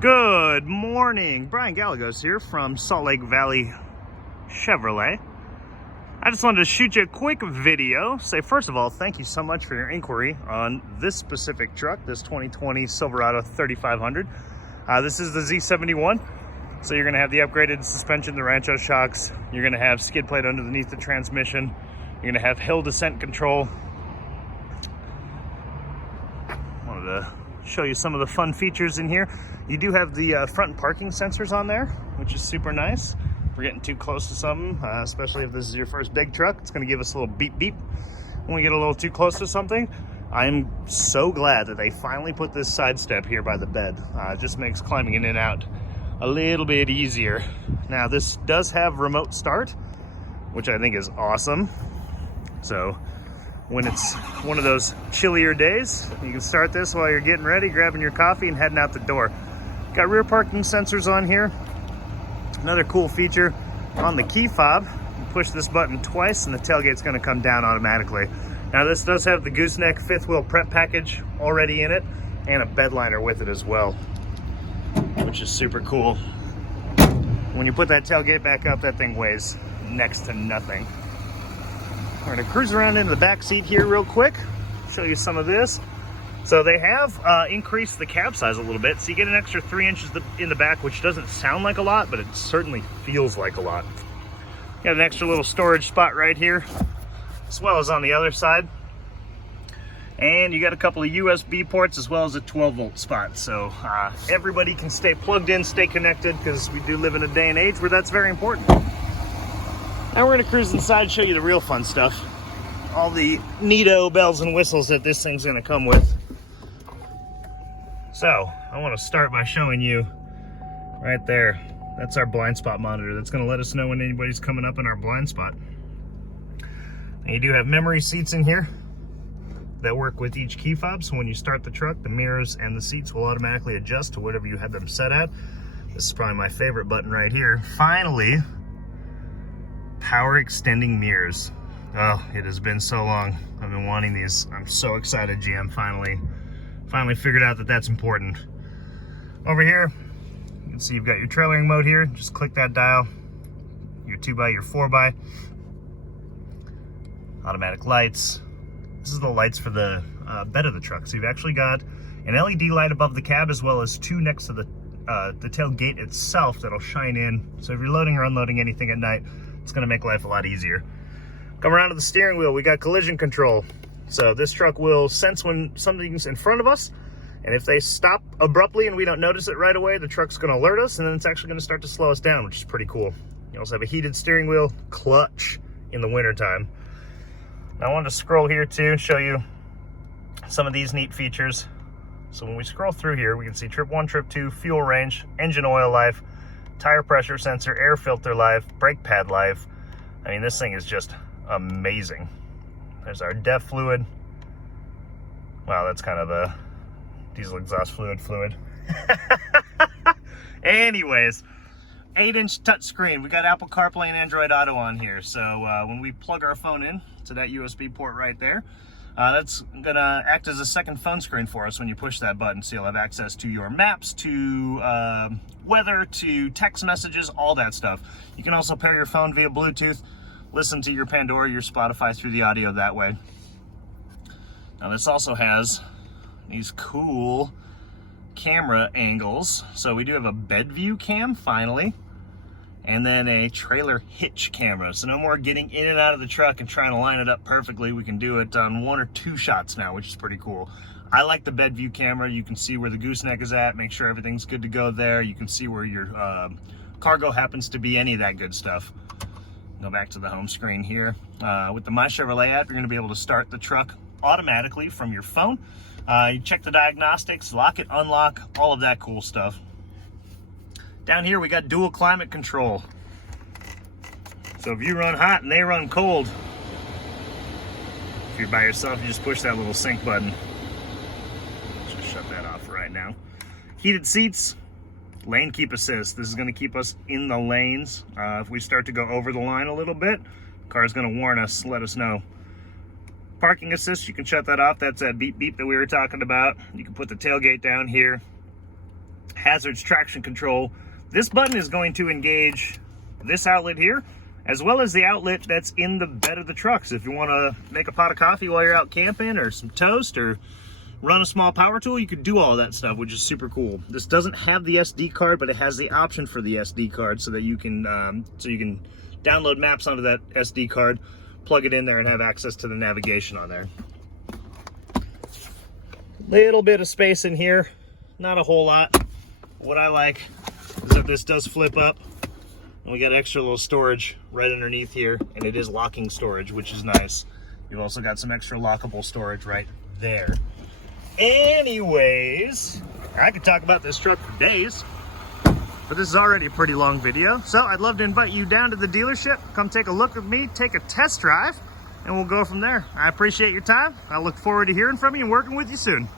Good morning, Brian Gallegos here from Salt Lake Valley Chevrolet. I just wanted to shoot you a quick video. Say, first of all, thank you so much for your inquiry on this specific truck, this 2020 Silverado 3500. This is the Z71. So you're gonna have the upgraded suspension, the Rancho shocks. You're gonna have skid plate underneath the transmission. You're gonna have hill descent control. Wanted to show you some of the fun features in here. You do have the front parking sensors on there, which is super nice. If we're getting too close to something, especially if this is your first big truck, it's gonna give us a little beep beep when we get a little too close to something. I'm so glad that they finally put this side step here by the bed. It just makes climbing in and out a little bit easier. Now this does have remote start, which I think is awesome. So when it's one of those chillier days, you can start this while you're getting ready, grabbing your coffee and heading out the door. Got rear parking sensors on here. Another cool feature on the key fob, you push this button twice and the tailgate's gonna come down automatically. Now this does have the gooseneck fifth wheel prep package already in it and a bed liner with it as well, which is super cool. When you put that tailgate back up, that thing weighs next to nothing. We're gonna cruise around into the back seat here real quick, show you some of this. So they have increased the cab size a little bit, so you get an extra 3 inches in the back, which doesn't sound like a lot, but it certainly feels like a lot. Got an extra little storage spot right here, as well as on the other side. And you got a couple of USB ports as well as a 12-volt spot. So everybody can stay plugged in, stay connected, because we do live in a day and age where that's very important. Now we're gonna cruise inside and show you the real fun stuff. All the neato bells and whistles that this thing's gonna come with. So I wanna start by showing you right there. That's our blind spot monitor. That's gonna let us know when anybody's coming up in our blind spot. And you do have memory seats in here that work with each key fob. So when you start the truck, the mirrors and the seats will automatically adjust to whatever you have them set at. This is probably my favorite button right here. Finally, power extending mirrors. Oh, it has been so long. I've been wanting these. I'm so excited GM finally figured out that that's important. Over here, you can see you've got your trailering mode here. Just click that dial. Your 2x, your 4x. Automatic lights. This is the lights for the bed of the truck. So you've actually got an LED light above the cab as well as two next to the tailgate itself that'll shine in. So if you're loading or unloading anything at night, it's gonna make life a lot easier. Come around to the steering wheel, we got collision control. So this truck will sense when something's in front of us, and if they stop abruptly and we don't notice it right away, the truck's gonna alert us, and then it's actually gonna start to slow us down, which is pretty cool. You also have a heated steering wheel, clutch in the wintertime. Now I wanted to scroll here too and show you some of these neat features. So when we scroll through here, we can see trip 1, trip 2, fuel range, engine oil life, tire pressure sensor, air filter life, brake pad life. I mean, this thing is just amazing. There's our DEF fluid. Wow, that's kind of the diesel exhaust fluid. Anyways, 8-inch touchscreen. We got Apple CarPlay and Android Auto on here. So when we plug our phone in to that USB port right there, that's gonna act as a second phone screen for us when you push that button. So you'll have access to your maps, to weather, to text messages, all that stuff. You can also pair your phone via Bluetooth, listen to your Pandora, your Spotify through the audio that way. Now this also has these cool camera angles. So we do have a bed view cam finally, and then a trailer hitch camera. So no more getting in and out of the truck and trying to line it up perfectly. We can do it on 1 or 2 shots now, which is pretty cool. I like the bed view camera. You can see where the gooseneck is at, make sure everything's good to go there. You can see where your cargo happens to be, any of that good stuff. Go back to the home screen here. With the My Chevrolet app, you're gonna be able to start the truck automatically from your phone. You check the diagnostics, lock it, unlock, all of that cool stuff. Down here, we got dual climate control. So if you run hot and they run cold, if you're by yourself, you just push that little sync button. Let's just shut that off right now. Heated seats, lane keep assist. This is gonna keep us in the lanes. If we start to go over the line a little bit, the car's gonna warn us, let us know. Parking assist, you can shut that off. That's that beep beep that we were talking about. You can put the tailgate down here. hazards traction control. This button is going to engage this outlet here, as well as the outlet that's in the bed of the truck. So if you want to make a pot of coffee while you're out camping, or some toast, or run a small power tool, you could do all that stuff, which is super cool. This doesn't have the SD card, but it has the option for the SD card so that you can download maps onto that SD card, plug it in there, and have access to the navigation on there. Little bit of space in here, not a whole lot. What I like is that this does flip up, and we got extra little storage right underneath here, and it is locking storage, which is nice. You've also got some extra lockable storage right there. Anyways, I could talk about this truck for days, but this is already a pretty long video. So I'd love to invite you down to the dealership, come take a look with me, take a test drive, and we'll go from there. I appreciate your time. I look forward to hearing from you and working with you soon.